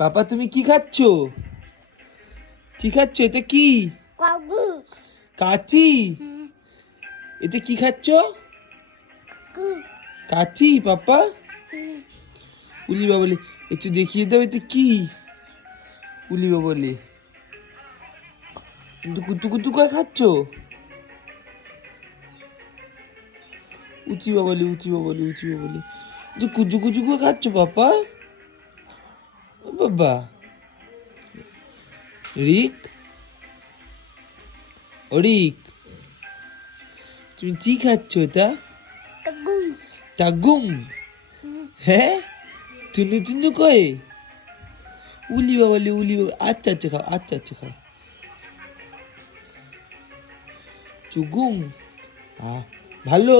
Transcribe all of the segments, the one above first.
পাপা তুমি কি খাচ্ছ? কি খাচ্ছ? এটা কি? কাচি? এতে কি খাচ্ছ? কাচি পাপা? উলি বাবলি একটু দেখিয়ে দাও এটা কি? উলি বাবলি। কিন্তু কুতু কুতু করে খাচ্ছ? উচি বাবলি উচি বাবলি উচি বাবলি। যে কুচু কুচু করে খাচ্ছ পাপা? বাবা। রিক? ও রিক তুমি কি খাচ্ছ এটা? তাগুম হ্যাঁ? তুনু তুনু কয়ে উলি বাবালি উলি বাবা। আচ্ছা আচ্ছা খাও আচ্ছা আচ্ছা খাও। চুগুম? ভালো?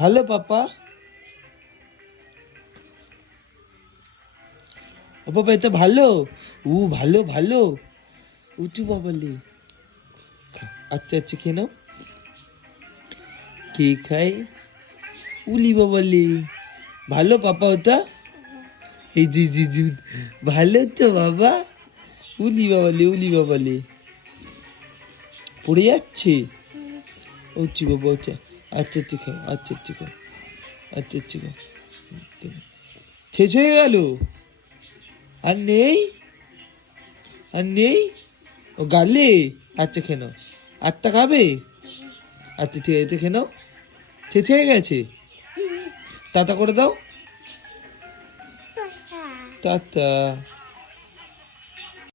ভালো পাপা? ও বাবা এটা ভালো। উ, ভালো ভালো। উঁচু বাবালি। আচ্ছা আচ্ছা খেয়ে নাও। কে খায়? উলি বাবালি ভালো পাপা ওটা? এই জি জি জি ভালো তো বাবা। উলি বাবালি উলি বাবালি পড়ে যাচ্ছে? ওচ্ছি বাবা ওচ্ছা আচ্ছা আচ্ছা খাও আচ্ছা আচ্ছা খাও। আচ্ছা আচ্ছা খাও। শেষ হয়ে গেল? আর নেই আর নেই ও গালে? আচ্ছা খেয়ে নাও। আটটা খাবে? আচ্ছা ঠিক আছে খেয়ে নাও। শেষ হয়ে গেছে। টাটা করে দাও। টাটা।